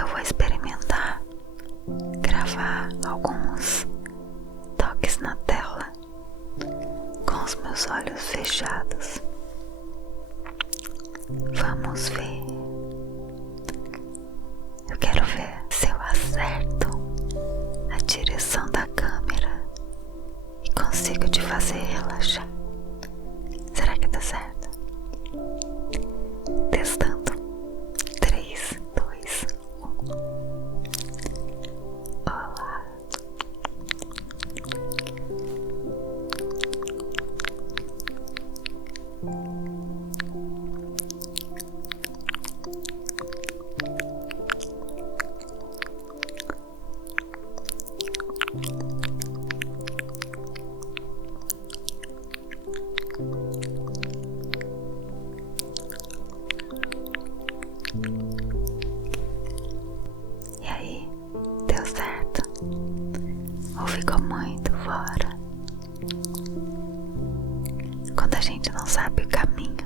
eu vou experimentar gravar alguns toques na tela com os meus olhos fechados. Vamos ver. Eu quero ver se eu acerto a direção da câmera e consigo te fazer relaxar. Será que dá certo? Testando. 3, 2, 1. Olá. E aí, deu certo? Ou ficou muito fora? Quando a gente não sabe o caminho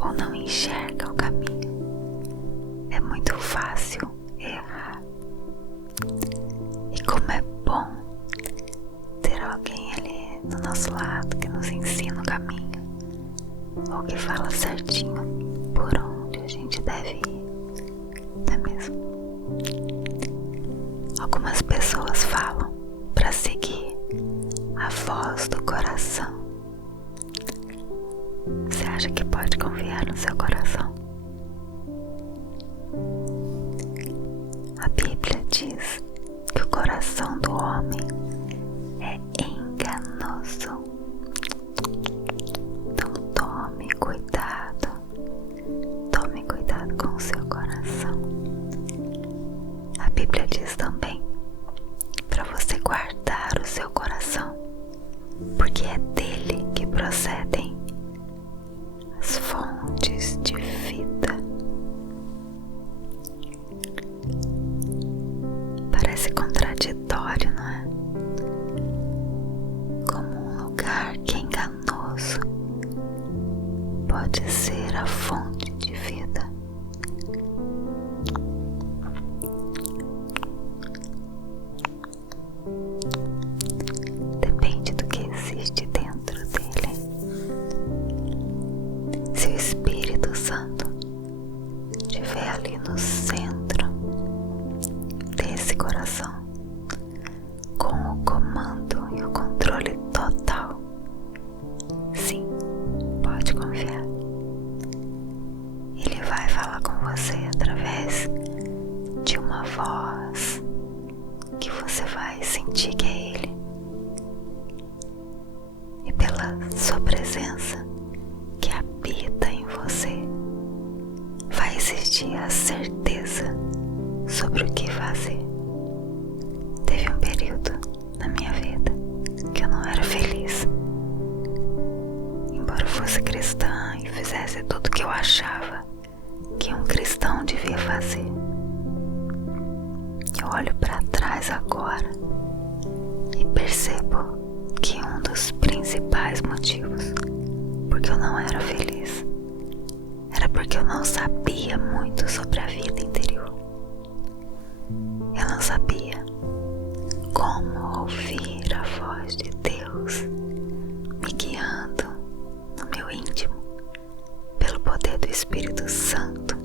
ou não enxerga o caminho, é muito fácil errar. E como é bom ter alguém ali do nosso lado que nos ensina o caminho, ou que fala certinho por onde a gente deve ir, não é mesmo? Algumas pessoas falam para seguir a voz do coração. Você acha que pode confiar no seu coração? A Bíblia diz que o coração do homem é enganoso. Então tome cuidado com o seu coração. A Bíblia diz também para você guardar o seu coração, porque é dele que procedem as fontes de vida. Parece contraditório, não é? Como um lugar que é enganoso pode ser a fonte de vida. Depende do que existe dentro dele. Se o Espírito Santo estiver ali no centro desse coração, com o comando e o controle total, sim, pode confiar. Ele vai falar com você através de uma voz que você vai sentir que é Ele. E pela sua presença que habita em você, vai existir a certeza sobre o que fazer. Teve um período na minha vida que eu não era feliz. Embora eu fosse cristã e fizesse tudo que eu achava que um cristão devia fazer, eu olho para trás agora e percebo que um dos principais motivos porque eu não era feliz era porque eu não sabia muito sobre a vida interior. Eu não sabia como ouvir a voz de Deus me guiando no meu íntimo pelo poder do Espírito Santo,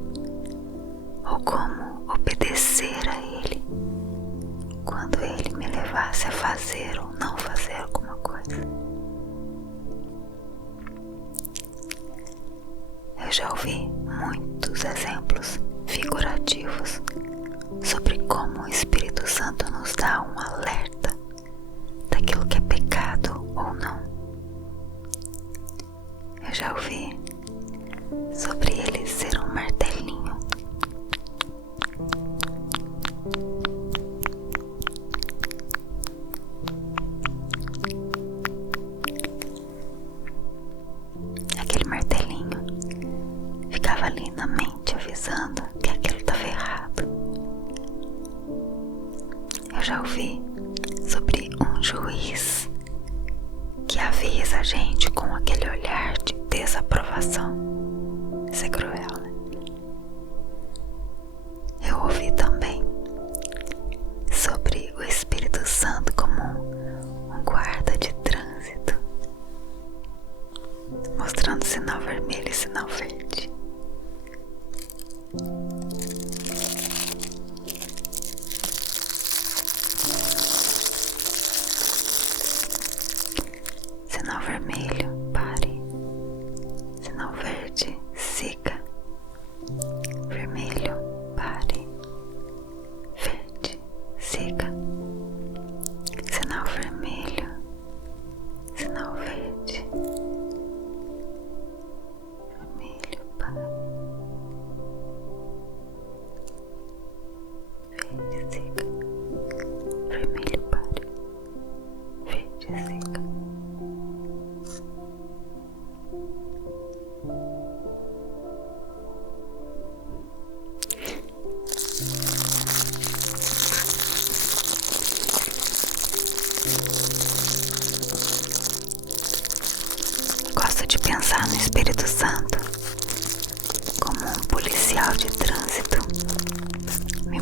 ou como obedecer a Ele quando Ele me levasse a fazer ou não fazer alguma coisa. Eu já ouvi muitos exemplos figurativos sobre como o Espírito Santo nos dá um alerta daquilo que é pecado ou não. Eu já ouvi sobre ele ser um martelinho aquele martelinho ficava ali na mente avisando que aquilo estava errado. Eu já ouvi sobre um juiz que avisa a gente com aquele olhar de desaprovação. Isso é cruel, né? Eu ouvi também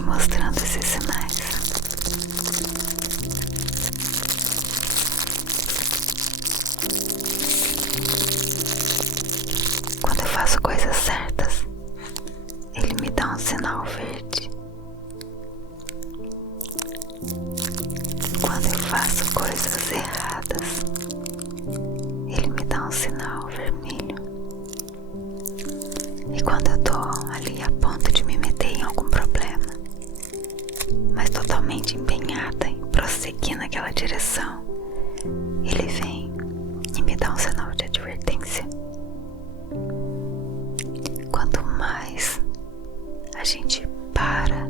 mostrando esses sinais. Quando eu faço coisas certas, Ele me dá um sinal verde. Quando eu faço coisas erradas, Ele me dá um sinal vermelho. E quando eu tô ali a ponto de me meter em algum problema, mas totalmente empenhada em prosseguir naquela direção, Ele vem e me dá um sinal de advertência. Quanto mais a gente para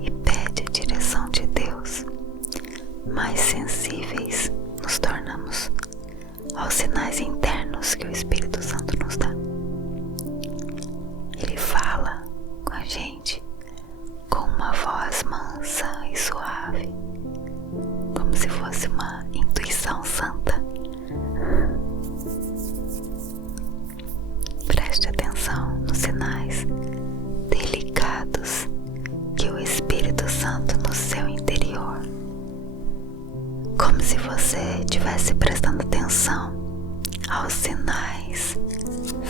e pede a direção de Deus, mais sensíveis nos tornamos aos sinais internos que o Espírito Santo nos dá. Ele fala com a gente com uma voz mansa e suave, como se fosse uma intuição santa. Preste atenção nos sinais delicados que o Espírito Santo no seu interior, como se você estivesse prestando atenção aos sinais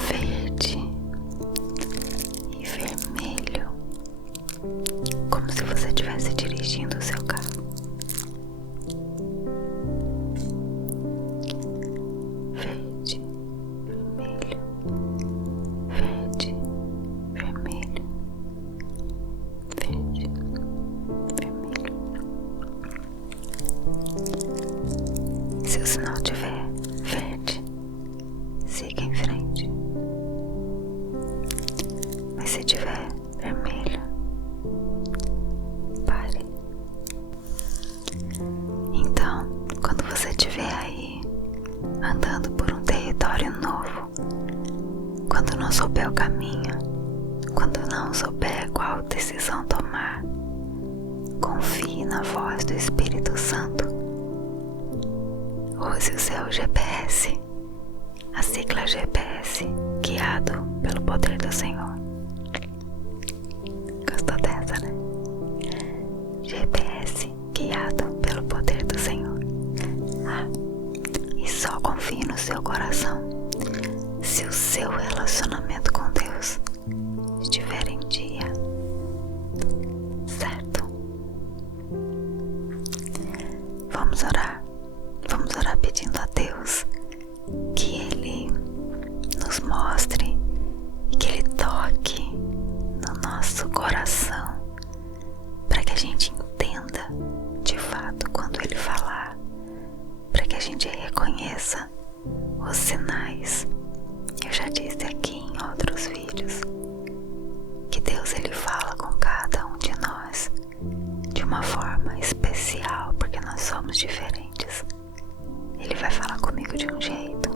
verde e vermelho, como se você estivesse dirigindo o seu carro. Verde, vermelho, verde, vermelho, verde, vermelho. Se o sinal tiver verde, siga em frente. Mas se tiver vermelho, pare. Então, quando você estiver aí andando por um território novo, quando não souber o caminho, quando não souber qual decisão tomar, confie na voz do Espírito Santo. Use o seu GPS, a sigla GPS, guiado pelo poder do Senhor. Gostou dessa, né? GPS, guiado pelo poder do Senhor. E só confie no seu coração se o seu relacionamento com Deus estiver em dia, certo? Vamos orar. Vamos orar pedindo a Deus que Ele nos mostre e que Ele toque no nosso coração, para que a gente entenda de fato quando Ele falar, para que a gente reconheça os sinais. Eu já disse aqui em outros vídeos que Deus Ele fala com cada um de nós de uma forma especial, porque nós somos diferentes. Ele vai falar comigo de um jeito,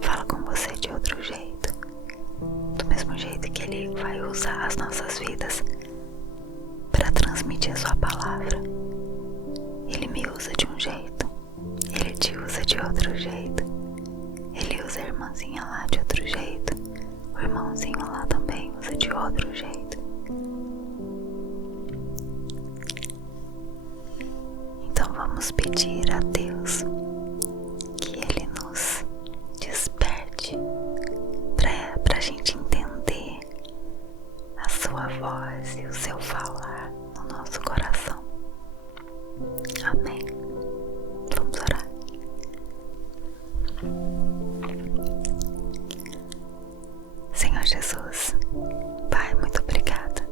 fala com você de outro jeito, do mesmo jeito que Ele vai usar as nossas vidas para transmitir a sua palavra. Ele me usa de um jeito, Ele te usa de outro jeito, Ele usa a irmãzinha lá de outro jeito, o irmãozinho lá também usa de outro jeito. Então vamos pedir a Deus que Ele nos desperte para a gente entender a sua voz e o seu falar no nosso coração. Amém. Vamos orar. Senhor Jesus, Pai, muito obrigada.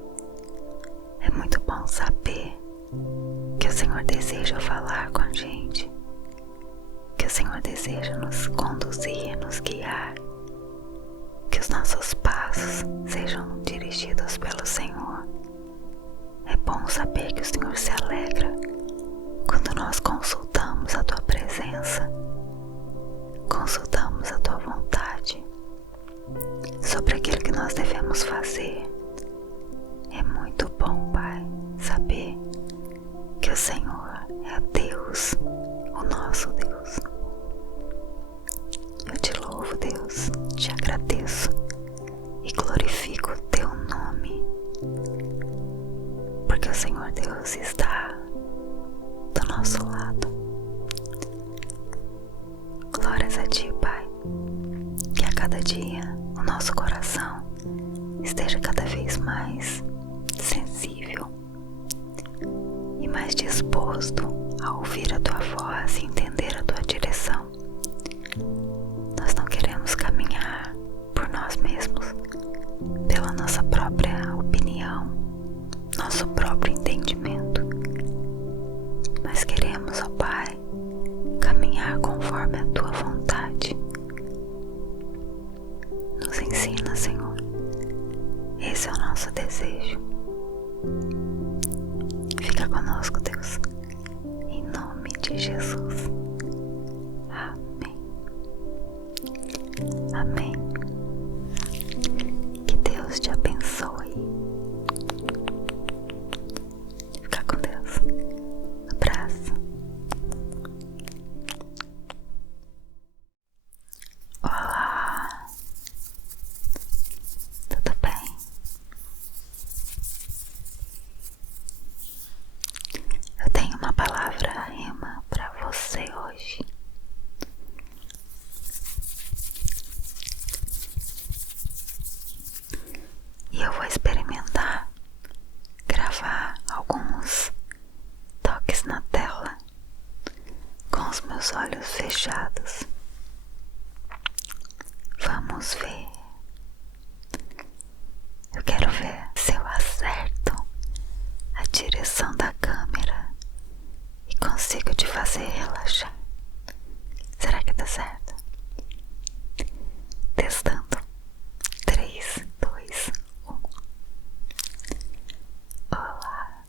É muito bom saber que o Senhor deseja falar com a gente, que o Senhor deseja nos conduzir, nos guiar, que os nossos passos sejam dirigidos pelo Senhor. É bom saber que o Senhor se alegra quando nós consultamos a Tua presença, consultamos a Tua vontade sobre aquilo que nós devemos fazer. É muito bom, Pai, saber que o Senhor é Deus, o nosso Deus. Eu te louvo, Deus, te agradeço e glorifico o Teu nome, porque o Senhor Deus está do nosso lado. Glórias a Ti, Pai, que a cada dia o nosso coração esteja cada vez mais sensível e mais disposto a ouvir a Tua voz e entender a Tua direção. Nós não queremos caminhar por nós mesmos, pela nossa própria opinião, nosso próprio entendimento. Nós queremos, ó Pai, caminhar conforme a Tua vontade. Nos ensina, Senhor. Esse é o nosso desejo. Fica conosco, Deus. Em nome de Jesus. Amém. Amém. Que Deus te abençoe. Fica com Deus. Abraço. Olá. Tudo bem? Eu tenho uma palavra rema para você hoje. E eu vou experimentar gravar alguns toques na tela com os meus olhos fechados. Vamos ver. Eu quero ver se eu acerto a direção da câmera e consigo te fazer relaxar. Será que dá certo? Testando. 3, 2, 1. Olá.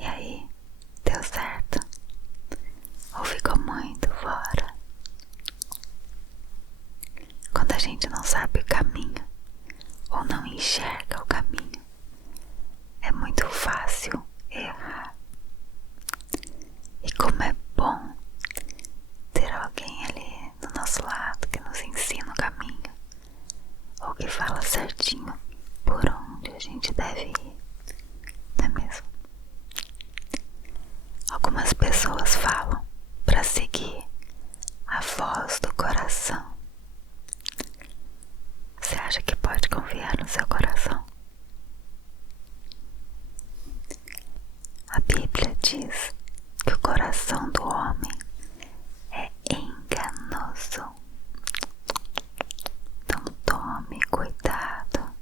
E aí, deu certo? Ou ficou muito fora? Quando a gente não sabe o caminho ou não enxerga o caminho, é muito fácil errar. E como é bom ter alguém ali do nosso lado que nos ensina o caminho, ou que fala certinho por onde a gente deve ir, não é mesmo? Algumas pessoas falam para seguir a voz do coração. Você acha que pode confiar no seu coração? A Bíblia diz que o coração do homem é enganoso. Então tome cuidado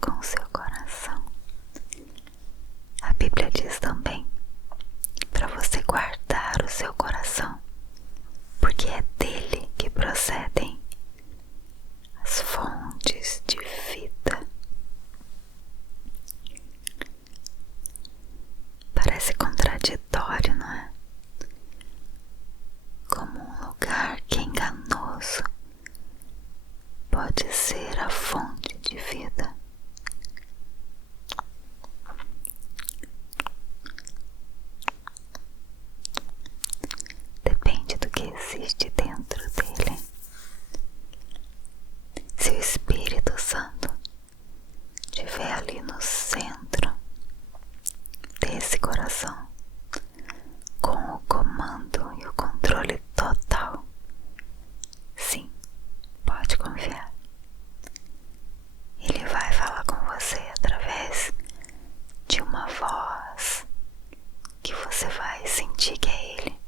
com o seu coração. A Bíblia diz também para você guardar o seu coração, porque é dele que procedem as fontes de vida. Parece contraditório, não é? Como um lugar que é enganoso pode ser a fonte de vida. Depende do que existe dentro dele. Se o Espírito Santo estiver ali no centro desse coração, com o comando e o controle total, sim, pode confiar. Ele vai falar com você através de uma voz que você vai sentir que é ele.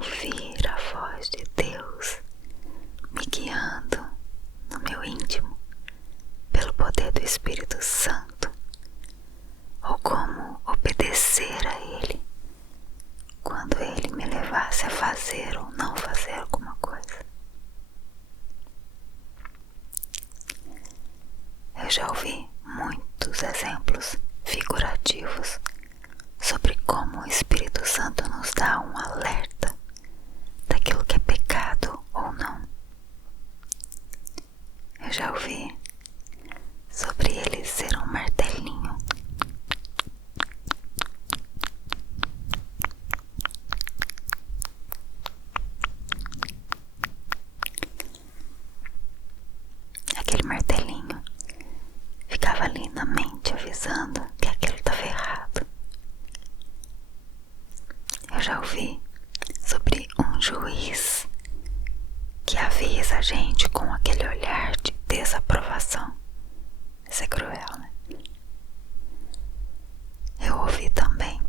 ouvir a voz de Deus me guiando no meu íntimo pelo poder do Espírito Santo, ou como obedecer a Ele quando Ele me levasse a fazer ou não fazer alguma coisa. Eu já ouvi muitos exemplos figurativos sobre como o Espírito Santo nos dá um alerta daquilo que é pecado ou não. Eu já ouvi sobre ele ser um martelinho aquele martelinho ficava ali na mente avisando que aquilo estava errado. Eu já ouvi sobre um juiz que avisa a gente com aquele olhar de desaprovação. Isso é cruel, né? Eu ouvi também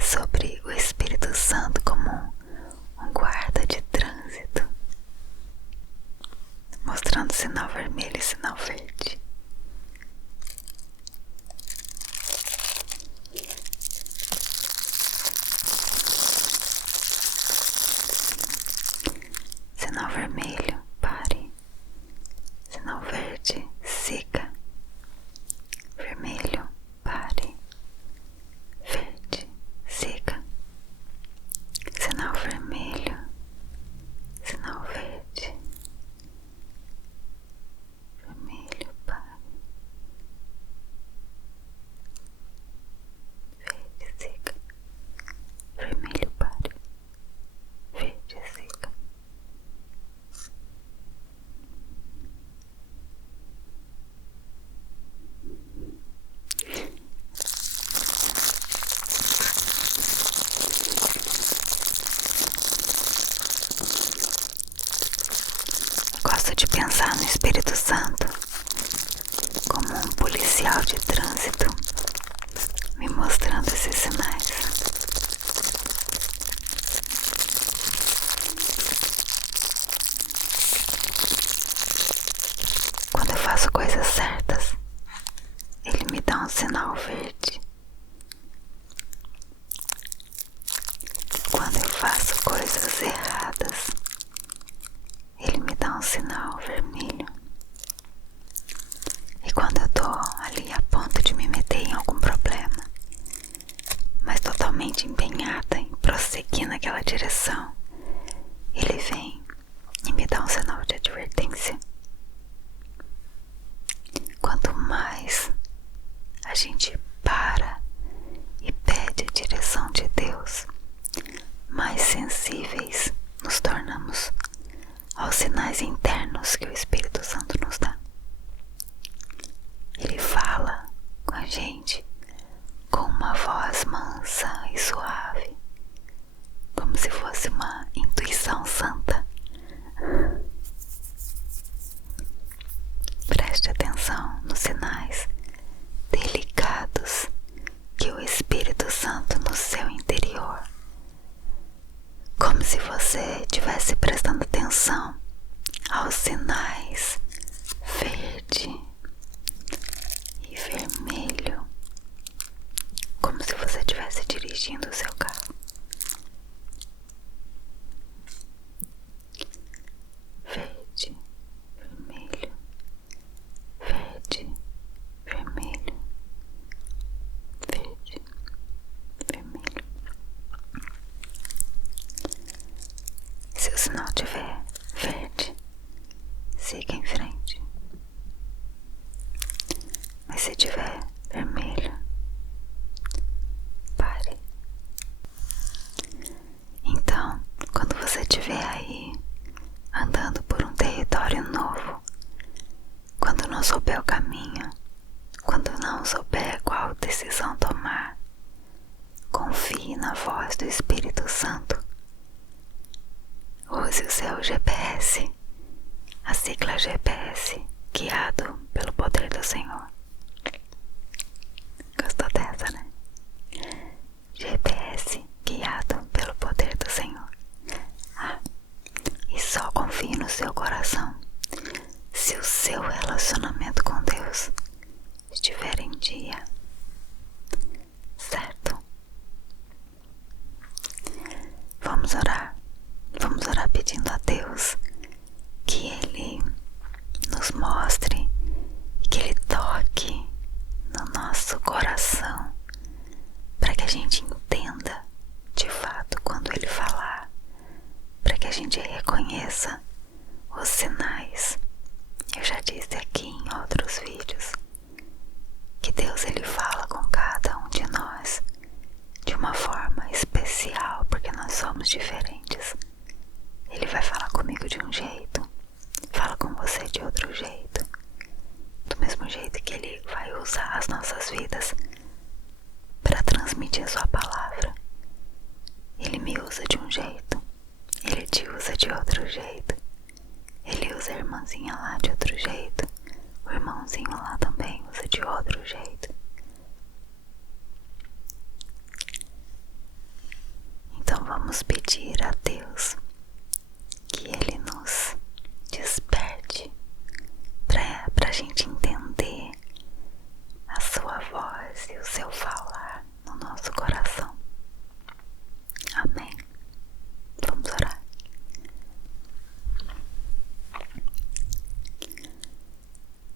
sobre o Espírito Santo como um guarda de trânsito, mostrando sinal vermelho e sinal verde. Sinal vermelho, pare. Sinal verde, siga. Vermelho, pare. Verde, siga. Sinal vermelho, sinal verde. Vermelho, pare. Verde, siga. Vermelho, pare. Verde, siga. Gosto de pensar no Espírito Santo como um policial de trânsito, me mostrando esses sinais. Quando eu faço coisas certas, ele me dá um sinal verde. Quando eu faço coisas erradas, ele me dá um sinal vermelho. E quando eu tô ali a ponto de me meter em algum problema, mas totalmente empenhada em prosseguir naquela direção, ele vem e me dá um sinal de advertência. Quanto mais a gente para e pede a direção de Deus, mais sensíveis nos tornamos aos sinais internos que o Espírito Santo nos dá. Ele fala com a gente com uma voz mansa e suave, como se fosse uma intuição santa. Preste atenção nos sinais delicados que o Espírito Santo no seu interior, como se você estivesse prestando atenção aos sinais verde e vermelho, como se você estivesse dirigindo o seu carro. Verde, vermelho, verde, vermelho, verde, vermelho. Se o sinal tiver verde, siga em frente. Mas se tiver vermelho, pare. Então, quando você estiver aí andando por um território novo, quando não souber o caminho, quando não souber qual decisão tomar, confie na voz do Espírito Santo. Use o seu GPS, a sigla GPS, guiado pelo poder do Senhor. Gostou dessa, né? GPS, guiado pelo poder do Senhor. vamos orar. Vamos orar pedindo a Deus que Ele nos mostre e que Ele toque no nosso coração, para que a gente entenda de fato quando Ele falar, para que a gente reconheça os sinais. Eu já disse aqui em outros vídeos que Deus Ele fala com cada um de nós de uma forma especial, porque nós somos diferentes. Ele vai falar comigo de um jeito, fala com você de outro jeito, do mesmo jeito que Ele vai usar as nossas vidas para transmitir a sua palavra. Ele me usa de um jeito, Ele te usa de outro jeito. Ele usa a irmãzinha lá de outro jeito, o irmãozinho lá também usa de outro jeito. Então vamos pedir a Deus que Ele nos desperte para a gente entender a sua voz e o seu falar no nosso coração. Amém. Vamos orar.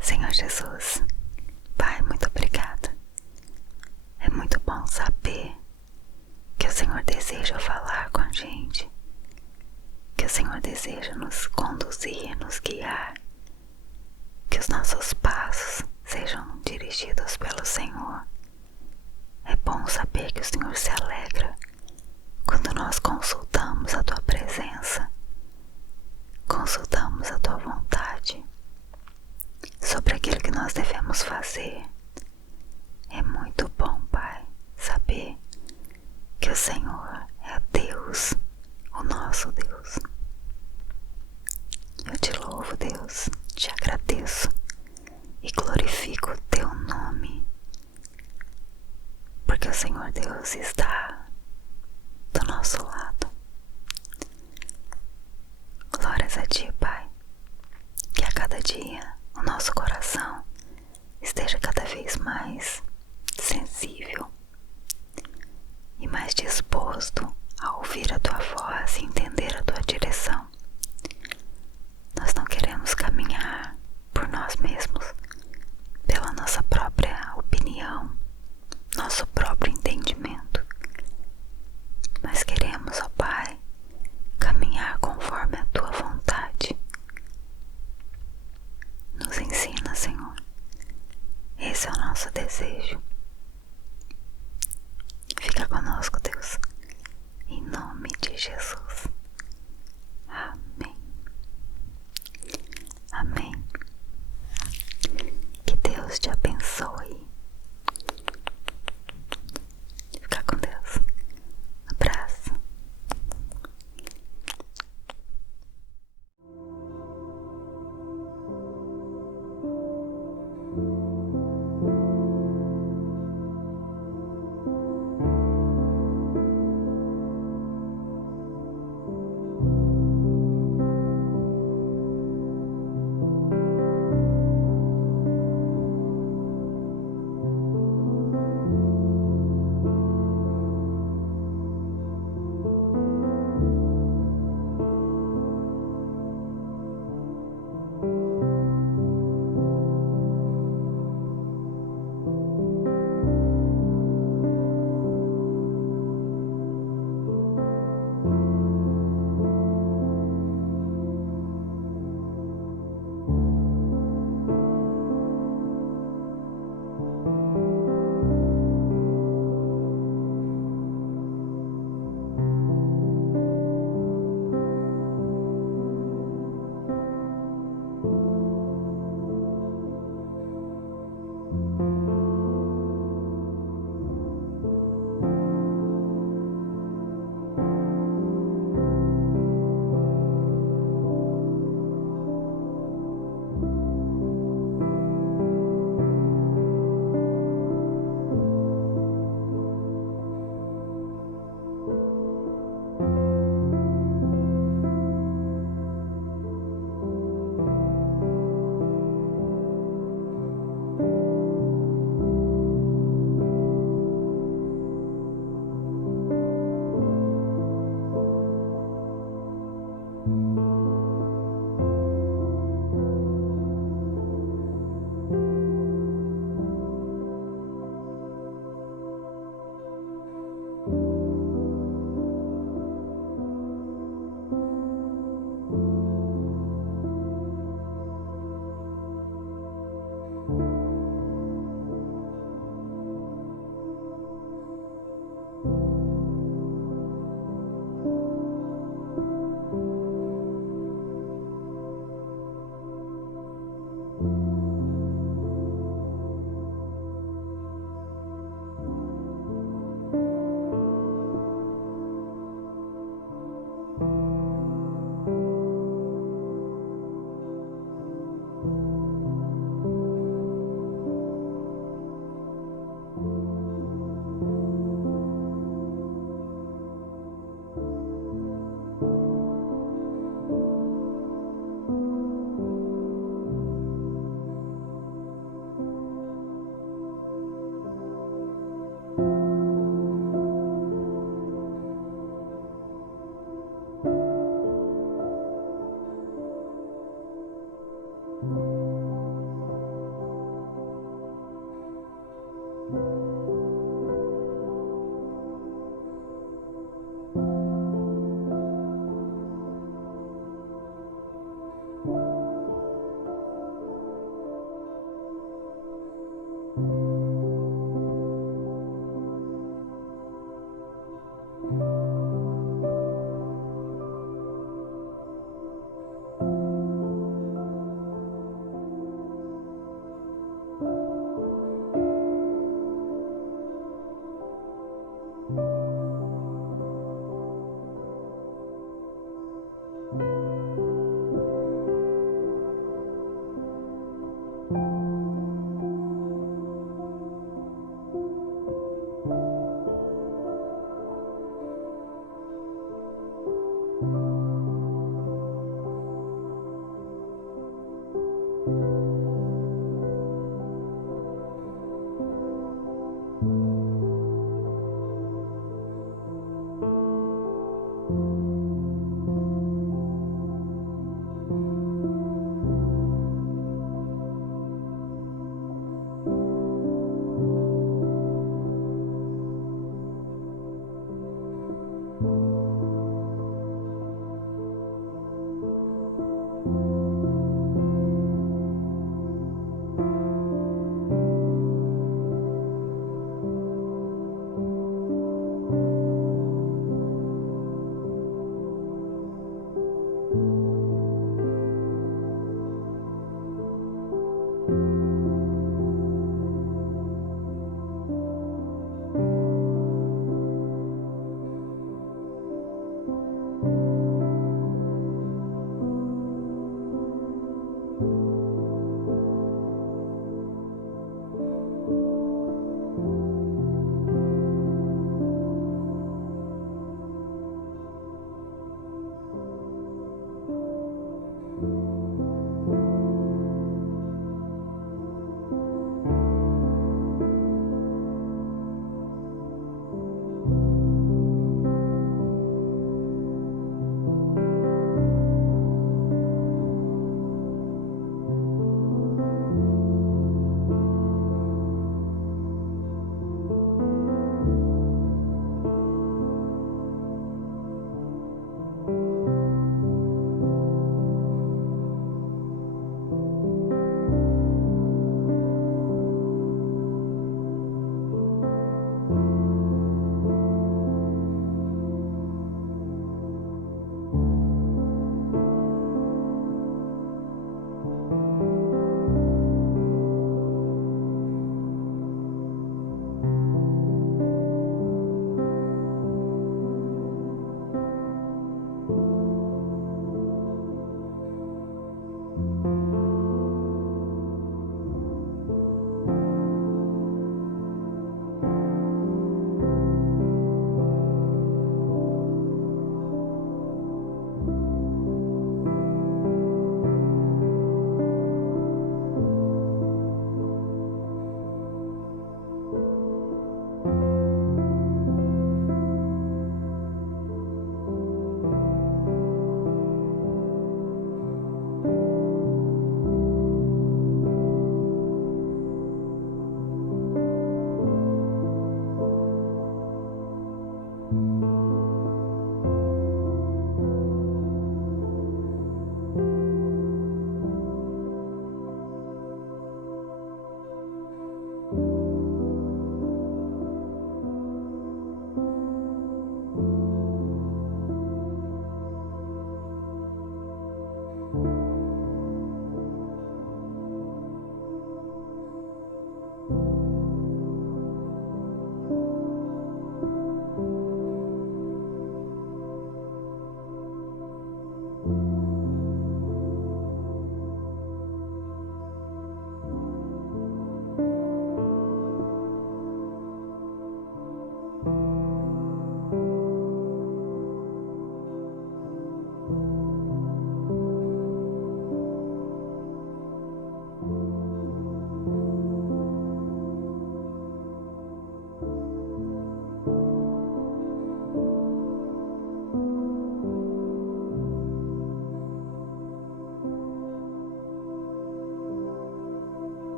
Senhor Jesus, Pai, muito obrigada. É muito bom saber que o Senhor deseja falar com a gente, que o Senhor deseja nos conduzir, nos guiar, que os nossos passos sejam dirigidos pelo Senhor. É bom saber que o Senhor se alegra quando nós consultamos a Tua presença, consultamos a Tua vontade sobre aquilo que nós devemos fazer. É muito bom, Pai, saber que o Senhor é Deus, o nosso Deus. Eu te louvo, Deus, te agradeço e glorifico o Teu nome, porque o Senhor Deus está do nosso lado. Glórias a Ti, Pai, que a cada dia o nosso coração esteja cada vez mais sensível e mais disposto a ouvir a Tua voz e entender a Tua direção. Nós não queremos caminhar por nós mesmos, pela nossa própria opinião, nosso próprio entendimento. Nós queremos, ó Pai, caminhar conforme a Tua vontade. Nos ensina, Senhor. Esse é o nosso desejo. Fica conosco, Deus, em nome de Jesus. Amém. Amém. Que Deus te abençoe. Fica com Deus. Abraço.